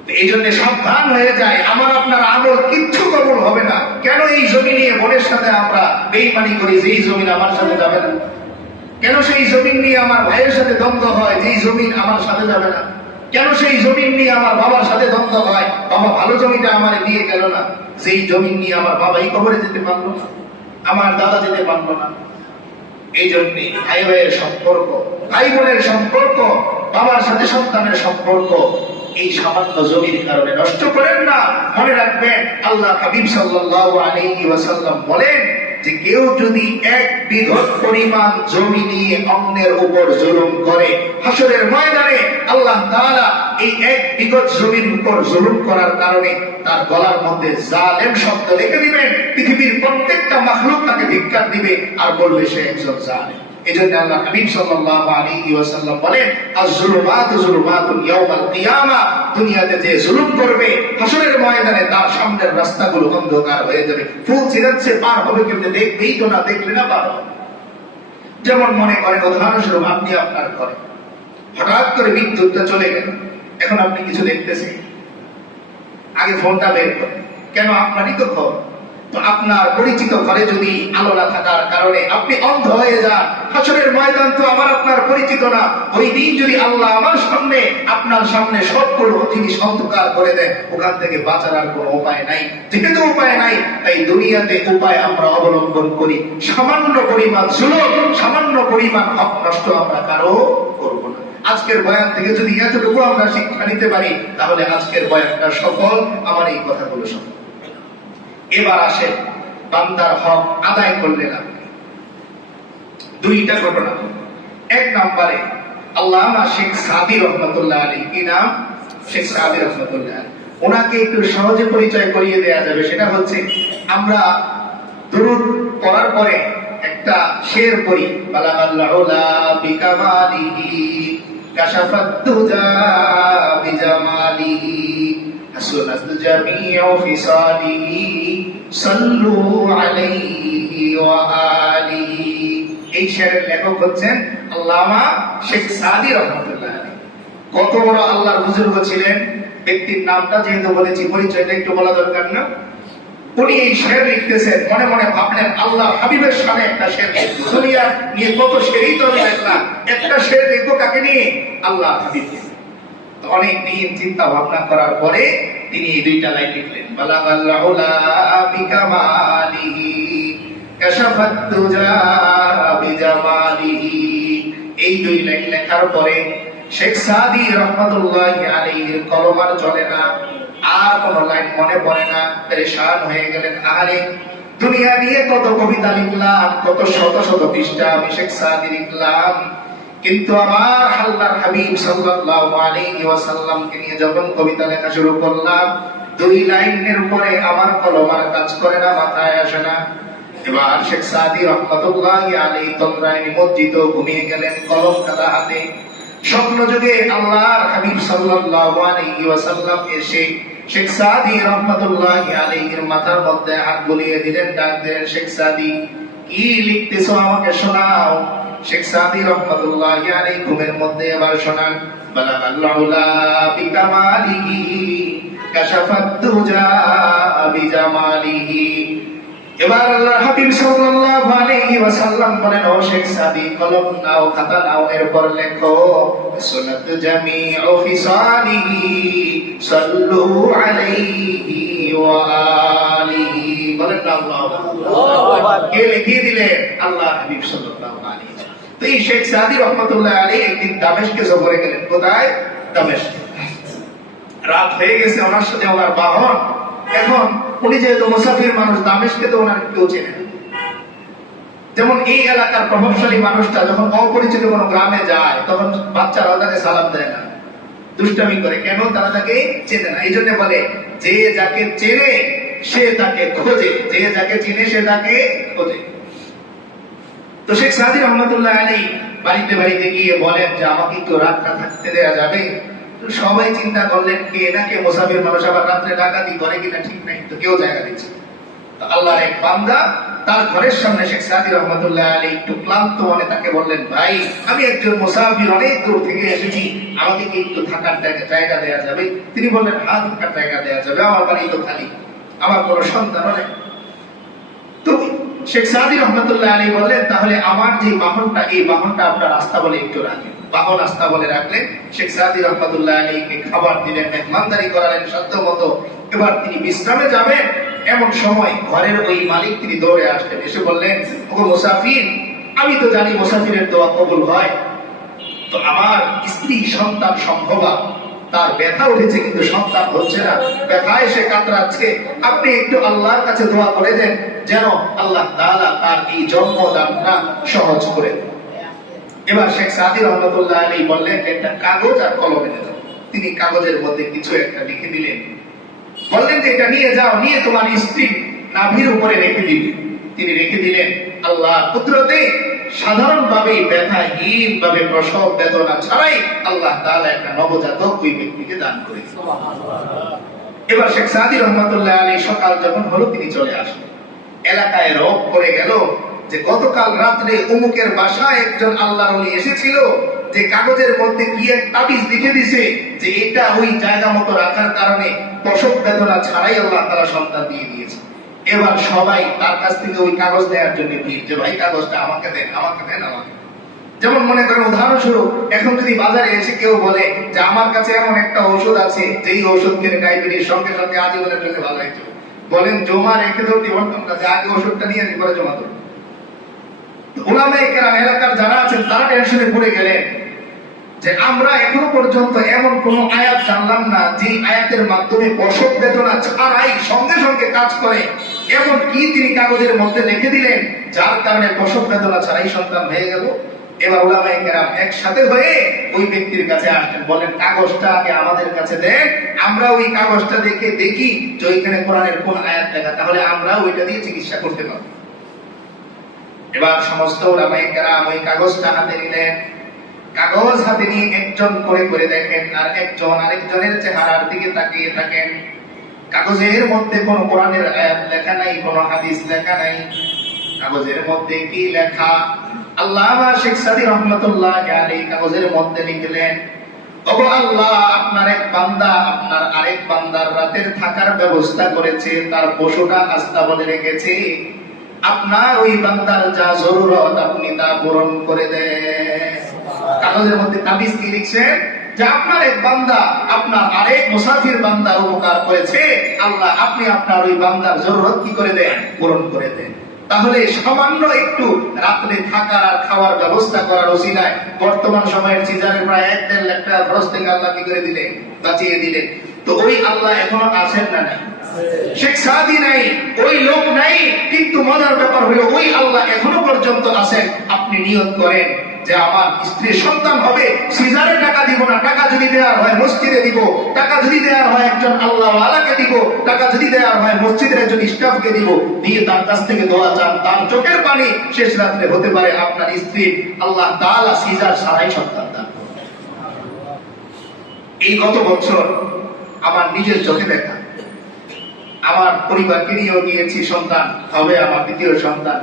এই জন্য সাবধান হয়ে যায়, আমার আপনার আমল কিচ্ছু কবুল হবে না। কেন এই জমি নিয়ে বোনের সাথে আমরা বেইমানি করি, যেই জমিন আমার সাথে যাবে না? কেন সেই জমিন নিয়ে আমার ভাইয়ের সাথে দ্বন্দ্ব হয়, যেই জমিন আমার সাথে যাবে না? কেন সেই জমিন নিয়ে আমার বাবার সাথে দ্বন্দ্ব হয়, বাবা ভালো জমিটা আমার দিয়ে গেল না, যেই জমিন নিয়ে আমার বাবাই কবরে যেতে পারলো না, আমার দাদা যেতে পারলো না? এই জন্য ভাই ভাইয়ের সম্পর্ক, ভাই বোনের সম্পর্ক, বাবার সাথে সন্তানের সম্পর্ক এই সামান্য জমির কারণে নষ্ট করেন না। মনে রাখবেন, আল্লাহ হাবিব সাল্লাল্লাহু আলাইহি ওয়াসাল্লাম বলেন যে কেউ যদি এক বিঘত পরিমাণ জমি নিয়ে অন্যের উপর জুলুম করে, হাসরের ময়দানে আল্লাহ তাআলা এই এক বিঘত জমির উপর জুলুম করার কারণে তার গলার মধ্যে জালেম শব্দ লিখে দিবেন। পৃথিবীর প্রত্যেকটা মাখলুক তাকে ধিক্কার দিবে আর বলবে সে একজন জালেম। এজন্য আল্লাহ হাবিব সাল্লাল্লাহু আলাইহি ওয়াসাল্লাম বলেন, আয-যুলুমাতু যুলুমাতুন ইয়াউমাল কিয়ামা, দুনিয়াতে যে জুলুম করবে হাসরের ময়দানে তার সামনের রাস্তাগুলো অন্ধকার হয়ে যাবে। ফুল ছিঁড়াচ্ছে, পার হবে কেমনে? দেখবেই তো না, দেখলে না পার হবে। যেমন মনে করেন, উদাহরণস্বরূপ আপনি আপনার ঘরে হঠাৎ করে বিদ্যুৎটা চলে গেল, এখন আপনি কিছু দেখতেছেন, আগে ফোনটা বের করেন, কেন? আপনারই তো ঘর। তো আপনার পরিচিত ঘরে যদি আলো না থাকার কারণে আপনি অন্ধ হয়ে যান, হাসরের ময়দান তো আমার আপনার পরিচিত না। ওই দিন যদি আল্লাহ আমার সামনে, আপনার সামনে সবগুলো জিনিস অন্ধকার করে দেয়, ওখান থেকে বাঁচার আর কোনো উপায় নাই। যেহেতু উপায় নাই, তাই দুনিয়াতে উপায় আমরা অবলম্বন করি। সামান্য পরিমাণ জুলুম, সামান্য পরিমাণ হক নষ্ট আমরা কারো করব না। আজকের বয়ান থেকে যদি এতটুকু আমরা শিক্ষা নিতে পারি, তাহলে আজকের বয়ানটা সফল, আমার এই কথাগুলো সফল। এবার আসেন, বান্দার হক আদায় করলেন আপনি। দুইটা ঘটনা। এক নম্বরে আল্লামা শেখ সাদি রহমাতুল্লাহ আলাইহি, কি নাম? শেখ সাদি রহমাতুল্লাহ আলাইহি। ওনাকে একটু সহজে পরিচয় করিয়ে দেয়া যাবে। সেটা হচ্ছে, আমরা দুরূদ পড়ার পরে একটা শের পড়ি, বালাগাল উলা বিকামালিহি কাশাফাত দুজা বিজামালিহি হাসনাত জামিউ ফিসালিহি সাল্লু আলাইহি ওয়া আলিহি। এই শেরের লেখক হচ্ছেন আল্লামা শেখ সাদি রাহমাতুল্লাহ আলাইহি। কত বড় আল্লাহর বুজুর্গ ছিলেন! ব্যক্তির নামটা যেহেতু বলেছি, পরিচয়টা একটু বলা দরকার না? উনি এই শের লিখতেছেন, মনে মনে ভাবলেন আল্লাহ হাবিবের সামনে একটা শের। দুনিয়া নিয়ে কত শেরই তো আমি লিখলাম, একটা শের লিখবো কাকে নিয়ে? আল্লাহ হাবিবকে। অনেক দিন চিন্তা ভাবনা করার পরে তিনি এই দুইটা লাইন লিখলেন, বালাগাল উলা বিকামালিহি কাশাফাত দুজা বিজামালিহি। এই দুই লাইন লেখার পরে শেখ সাদি রাহমাতুল্লাহি আলাইহির কলম আর চলে না, আর কোন লাইন মনে পড়ে না, পেরেশান হয়ে গেলেন। আরে দুনিয়া নিয়ে কত কবিতা লিখলাম, কত শত শত পৃষ্ঠা আমি শেখ সাদি লিখলাম, কিন্তু আমার আল্লাহর হাবিব সাল্লাল্লাহু আলাইহি ওয়াসাল্লামকে নিয়ে যখন কবিতা লেখা শুরু করলাম, দুই লাইনের পরে আমার কলম আর কাজ করে না, মাথায় আসে না। এবার শেখ সাদি রাহমাতুল্লাহি আলাইহি তন্দ্রায় নিমজ্জিত ঘুমিয়ে গেলেন, কলম খাতা হাতে। স্বপ্ন যুগে আল্লাহর হাবিব সাল্লাল্লাহু আলাইহি ওয়াসাল্লাম এসে শেখ সাদি রাহমাতুল্লাহি আলাইহির মাথার মধ্যে হাত বুলিয়ে দিলেন, ডাক দিলেন, শেখ সাদি কি লিখতেছো আমাকে শোনাও। শেখ সাদি রাহমাতুল্লাহি আলাইহি ঘুমের মধ্যে এবার শোনান, বালাগাল উলা বিকামালিহি কাশাফাত দুজা বিজামালিহি। এবার আল্লাহর হাবিব সাল্লাল্লাহু আলাইহি ওয়াসাল্লাম বলেন, ও শেখ সাদি, কলম নাও, খাতা নাও, এরপর লেখো, সুনাত জামিউ ফিসালিহি সাল্লু আলাইহি ওয়া আলিহি। বলেন আল্লাহু আকবার। কে লিখে দিলেন? আল্লাহর হাবিব সাল্লাল্লাহু আলাইহি। তো এই শেখ সাদি রাহমাতুল্লাহ আলাইহি একদিন দামেস্কে সফরে গেলেন। কোথায়? দামেস্কে। রাত হয়ে গেছে, ওনার সাথে ওনার বাহন। এখন উনি যেহেতু মুসাফির মানুষ, দামেস্কে তো ওনার কেউ চেনে না। যেমন এই এলাকার প্রভাবশালী মানুষটা যখন অপরিচিত কোনো গ্রামে যায়, তখন বাচ্চারা তাকে সালাম দেয় না, দুষ্টামি করে। কেন? তারা তাকে চেনে না। এই জন্য বলে, যে যাকে চেনে সে তাকে খোঁজে, যে যাকে চেনে সে তাকে খোঁজে। তো শেখ সাদি রহমাতুল্লাহ আলাইহি বাড়িতে বাড়িতে গিয়ে বলেন যে আমাকে একটু রাতটা থাকতে দেয়া যাবে? তো সবাই চিন্তা করলেন, কে না কে মুসাফির মানুষ, আবার রাত্রে ডাকাতি করে কিনা ঠিক নাই, তো কেউ জায়গা দিচ্ছে। তো আল্লাহর এক বান্দা তার ঘরের সামনে শেখ সাদি রহমতুল্লাহ আলী একটু ক্লান্ত মনে তাকে বললেন, ভাই আমি একজন মুসাফির, অনেক দূর থেকে এসেছি, আমাকে কি একটু থাকার জায়গা দেওয়া যাবে? তিনি বললেন, হ্যাঁ থাকার জায়গা দেওয়া যাবে, আমার বাড়ি তো খালি, আমার কোনো সন্তানও নেই। তো শেখ সাদি রহমতুল্লাহ আলী বললেন, তাহলে আমার যে বাহনটা, এই বাহনটা আপনার রাস্তা বলে একটু রাখেন। বাহন রাস্তা বলে রাখলেন। শেখ সাদি রহমতুল্লাহ আলীকে খাবার দিলেন, মেহমানদারি করালেন সাধ্য মতো। এবার তিনি বিশ্রামে যাবেন, এমন সময় ঘরের ওই মালিক তিনি দৌড়ে আসলেন, এসে বললেন, ওগো মুসাফির, আমি তো জানি মুসাফিরের দোয়া কবুল হয়, তো আমার স্ত্রী সন্তান সম্ভবা, তার ব্যথা উঠেছে কিন্তু সন্তান হচ্ছে না, ব্যথা এসে কাতরাচ্ছে, আপনি একটু আল্লাহর কাছে দোয়া করে দেন যেন আল্লাহ তাআলা তার এই জন্মদানটা সহজ করে দেন। এবার শেখ সাদি রহমতুল্লাহ আলী বললেন, একটা কাগজ আর কলম এনে দাও। তিনি কাগজের মধ্যে কিছু একটা লিখে দিলেন, বললেন যে এটা নিয়ে যাও, নিয়ে তোমার স্ত্রী নাভির উপরে রেখে দিবে। তিনি রেখে দিলেন। আল্লাহ কুদরতে সাধারণভাবে ব্যথাহীন ভাবে প্রসব বেদনা ছাড়াই আল্লাহ তাআলা একটা নবজাতক ওই ব্যক্তিকে দান করেছেন। এবার শেখ সাদি রহমতুল্লাহ আলী সকাল যখন হলো তিনি চলে আসলেন। এলাকায় রোগ পড়ে গেল যে গতকাল রাত্রে অমুকের বাসায় একজন আল্লাহর ওলি এসেছিল, যে কাগজের মধ্যে কি এক তাবিজ লিখে দিছে যে এটা ওই জায়গা মতো রাখার কারণে প্রসব বেদনা ছাড়াই আল্লাহ তাআলা সন্তান দিয়ে দিয়েছে। এবার সবাই তার কাছ থেকে ওই কাগজ নেওয়ার জন্য ভিড়, যে ভাই কাগজটা আমাকে দেন, আমাকে দেন, আমাকে। যেমন মনে করেন উদাহরণস্বরূপ, এখন যদি বাজারে এসে কেউ বলে যে আমার কাছে এমন একটা ঔষধ আছে যেই ঔষধ খেলে ডায়াবেটিস সঙ্গে সঙ্গে আজীবনের জন্য ভালো হয়ে যাবে, বলেন জমা রেখে দাও দিবর্তন কাছে, আগে ওষুধটা নিয়ে পরে জমা দেবো। উলামায়ে কেরাম এলাকার যারা আছেন তারা টেনশনে পড়ে গেলেন যে আমরা এখনো পর্যন্ত এমন কোন আয়াত জানলাম না যে আয়াতের মাধ্যমে প্রসব বেদনা ছাড়াই সঙ্গে সঙ্গে কাজ করে। এমন কি তিনি কাগজের মধ্যে লিখে দিলেন যার কারণে প্রসব বেদনা ছাড়াই সন্তান হয়ে গেল। এবার উলামায়ে কেরাম একসাথে হয়ে ওই ব্যক্তির কাছে আসলেন, বলেন কাগজটা আগে আমাদের কাছে দেন, আমরা ওই কাগজটা দেখে দেখি যে ওইখানে কোরআনের কোন আয়াত লেখা, তাহলে আমরা ওইটা দিয়ে চিকিৎসা করতে পারবো। এবার সমস্ত উলামায়ে কেরাম ওই কাগজটা হাতে নিলেন। কাগজ হাতে নিয়ে একজন করে করে দেখেন, আর একজন আরেকজনের চেহারার দিকে তাকিয়ে থাকেন। কাগজের মধ্যে কোনো কোরআনের আয়াত লেখা নাই, কোনো হাদিস লেখা নাই। কাগজের মধ্যে কি লেখা? আল্লামা শেখ সাদি রহমাতুল্লাহ আলাইহি কাগজের মধ্যে লিখলেন, ওগো আল্লাহ, আপনার এক বান্দা আপনার আরেক বান্দার রাতের থাকার ব্যবস্থা করেছে, তার পশুটা আস্তা বলে রেখেছে, আপনার ওই বান্দার যা জরুরত আপনি তা পূরণ করে দেন। কাগজের মধ্যে তাবিজ কি লিখছে যে আপনার এক বান্দা আপনার আরেক মুসাফির বান্দার উপকার করেছে, আল্লাহ আপনি আপনার ওই বান্দার জরুরত কি করে দেন? পূরণ করে দেন। তাহলে সামান্য একটু রাত্রে থাকার আর খাওয়ার ব্যবস্থা করার ওসিলায় বর্তমান সময়ের সিজারের প্রায় 1-1.5 লাখ টাকা খরচ থেকে আল্লাহ কি করে দিলেন? বাঁচিয়ে দিলেন। তো ওই আল্লাহ এখনো আছেন না নাই? শেখ সাদি নাই, ওই লোক নাই, কিন্তু মজার ব্যাপার হলো ওই আল্লাহ এখনো পর্যন্ত আছেন। আপনি নিয়ত করেন যে আমার স্ত্রীর সন্তান হবে, সিজারে টাকা দিব না, টাকা যদি দেওয়ার হয় মসজিদে দিব, টাকা যদি দেওয়ার হয় একজন আল্লাহওয়ালাকে দিব, টাকা যদি দেওয়ার হয় মসজিদের একজন স্টাফকে দিব, দিয়ে তার কাছ থেকে দোয়া চান, তার চোখের পানি শেষ রাত্রে হতে পারে আপনার স্ত্রী আল্লাহ তাআলা সিজার ছাড়াই সন্তান দান করবেন। এই গত বছর আমার নিজের চোখে দেখা, আমার পরিবারকে নিয়েও গিয়েছি, সন্তান হবে আমার দ্বিতীয় সন্তান,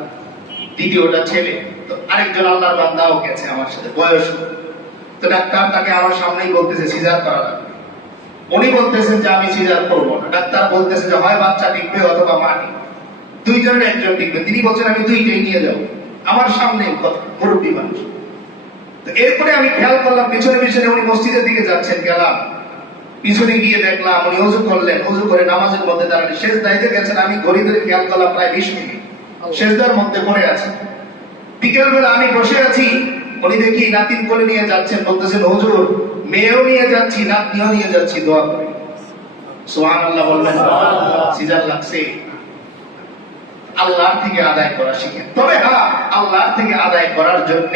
দ্বিতীয়টা ছেলে। তো আরেকজন আল্লাহর বান্দাও গেছে আমার সাথে, বয়স। তো ডাক্তার তাকে আমার সামনেই বলতেছে সিজার করা লাগবে। উনি বলতেছেন যে আমি সিজার করব না, ডাক্তার বলতেছে যে হয় বাচ্চা টিকবে অথবা মা টিকবে, দুইজনের একজন টিকবে। তিনি বলছেন আমি দুইটাই নিয়ে যাব, আমার সামনে মুরব্বী মানুষ। তো এরপরে আমি খেয়াল করলাম পিছনে পিছনে উনি মসজিদের দিকে যাচ্ছেন, গেলাম পিছনে গিয়ে দেখলাম উনি ওযু করলেন, ওযু করে নামাজের মধ্যে দাঁড়ালেন, সেজদাতে গেছেন। আমি ঘড়ি ধরে খেয়াল করলাম প্রায় 20 মিনিট সেজদার মধ্যে পড়ে আছে। বিকেল বেলা আমি বসে আছি, উনি দেখি নাতিন কোলে নিয়ে যাচ্ছেন, বলতেছেন হুজুর মেয়েও নিয়ে যাচ্ছি, নাতনিও নিয়ে যাচ্ছি, দোয়া করেন। সুবহানাল্লাহ বলবেন। সিজার লাগছে। আল্লাহর থেকে আদায় করা শিখেন। তবে হ্যাঁ, আল্লাহর থেকে আদায় করার জন্য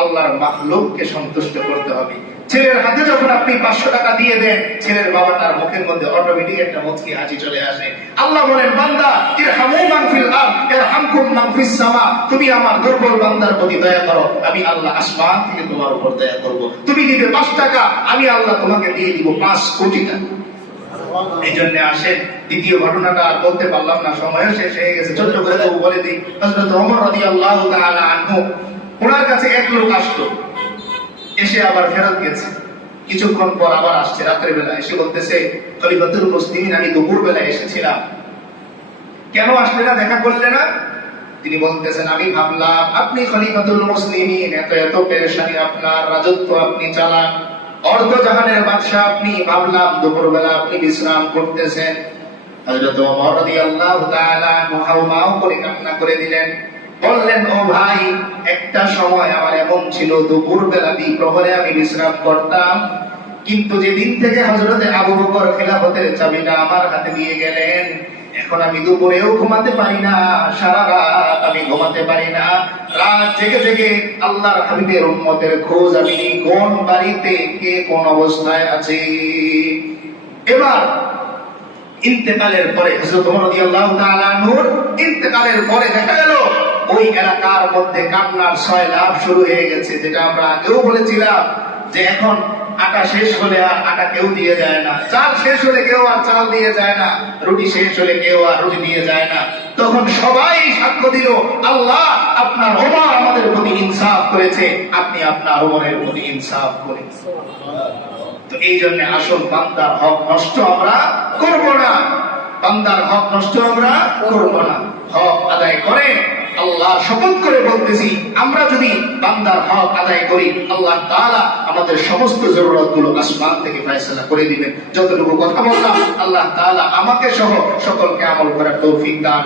আল্লাহর মাখলুককে সন্তুষ্ট করতে হবে। ছেলের হাতে যখন আপনি 500 টাকা দিয়ে দেন, ছেলের বাবা তার মুখের মধ্যে অটোমেটিক একটা মুচকি হাসি চলে আসে। আল্লাহ বলেন, বান্দা ইরহামু মান ফিল আরদ ইরহামকুম মান ফিস সামা, তুমি আমার দুর্বল বান্দার প্রতি দয়া করো, আমি আল্লাহ আসমান থেকে তোমার উপর দয়া করব। তুমি দিবে 5 টাকা, আমি আল্লাহ তোমাকে দিয়ে দিব 5 কোটি টাকা। এই জন্য আসেন দ্বিতীয় ঘটনাটা আর বলতে পারলাম না, সময় শেষ হয়ে গেছে, ছোট্ট করে তো বলে দিই। হযরত ওমর রাদিয়াল্লাহু তাআলা আনহু, ওনার কাছে এক লোক আসতো, এসে আবার ফেরত গেছে, কিছুক্ষণ পর আবার আসছে রাতের বেলা, এসে বলতেছে খলিফাতুল মুসলিমিন আমি দুপুর বেলা এসেছিলাম, কেন আসলে না, দেখা করলে না? তিনি বলতেছেন আমি ভাবলাম আপনি খলিফাতুল মুসলিমিন, এত এত পেরেশানি আপনার, রাজত্ব আপনি চালান, অর্ধ জাহানের বাদশা আপনি, ভাবলাম দুপুরবেলা আপনি বিশ্রাম করতেছেন। হযরত ওমর রাদিয়াল্লাহু তাআলা আনহু হাউমাউ করে কান্না করে দিলেন, বললেন ও ভাই, একটা সময় আমার এমন ছিল দুপুরবেলা দ্বিপ্রহরে আমি বিশ্রাম করতাম, কিন্তু যেদিন থেকে হযরতে আবু বকর খেলাফতের চাবিটা আমার হাতে দিয়ে গেলেন, এখন আমি দুপুরেও ঘুমাতে পারি না, সারা রাত আমি ঘুমাতে পারি না, রাত জেগে জেগে আল্লাহর হাবিবের উম্মতের খোঁজ আমি নিই, কোন বাড়িতে কে কোন অবস্থায় আছে। এবার ইন্তেকালের পরে, হযরত ওমর রাদিয়াল্লাহু তাআলা আনহুর ইন্তেকালের পরে দেখা গেল ওই এলাকার মধ্যে কান্নার সয়লাব শুরু হয়ে গেছে। যেটা আমরা আগেও বলেছিলাম যে এখন আটা শেষ হলে আর আটা কেউ দিয়ে যায় না, চাল শেষ হলে কেউ আর চাল দিয়ে যায় না, রুটি শেষ হলে কেউ আর রুটি দিয়ে যায় না। তখন সবাই সাক্ষ্য দিল, আল্লাহ আপনার ওমর আমাদের প্রতি ইনসাফ করেছে, আপনি আপনার ওমরের প্রতি ইনসাফ করেন। তো এই জন্য আসল বান্দার হক নষ্ট আমরা করব না, বান্দার হক নষ্ট আমরা করব না, হক আদায় করে। আল্লাহ শপথ করে বলতেছি, আমরা যদি বান্দার হক আদায় করি, আল্লাহ তাআলা আমাদের সমস্ত জরুরতগুলো আসমান থেকে ফয়সালা করে দিবেন। যতটুকু কথা বললাম, আল্লাহ তাআলা আমাকে সহ সকলকে আমল করার তৌফিক দান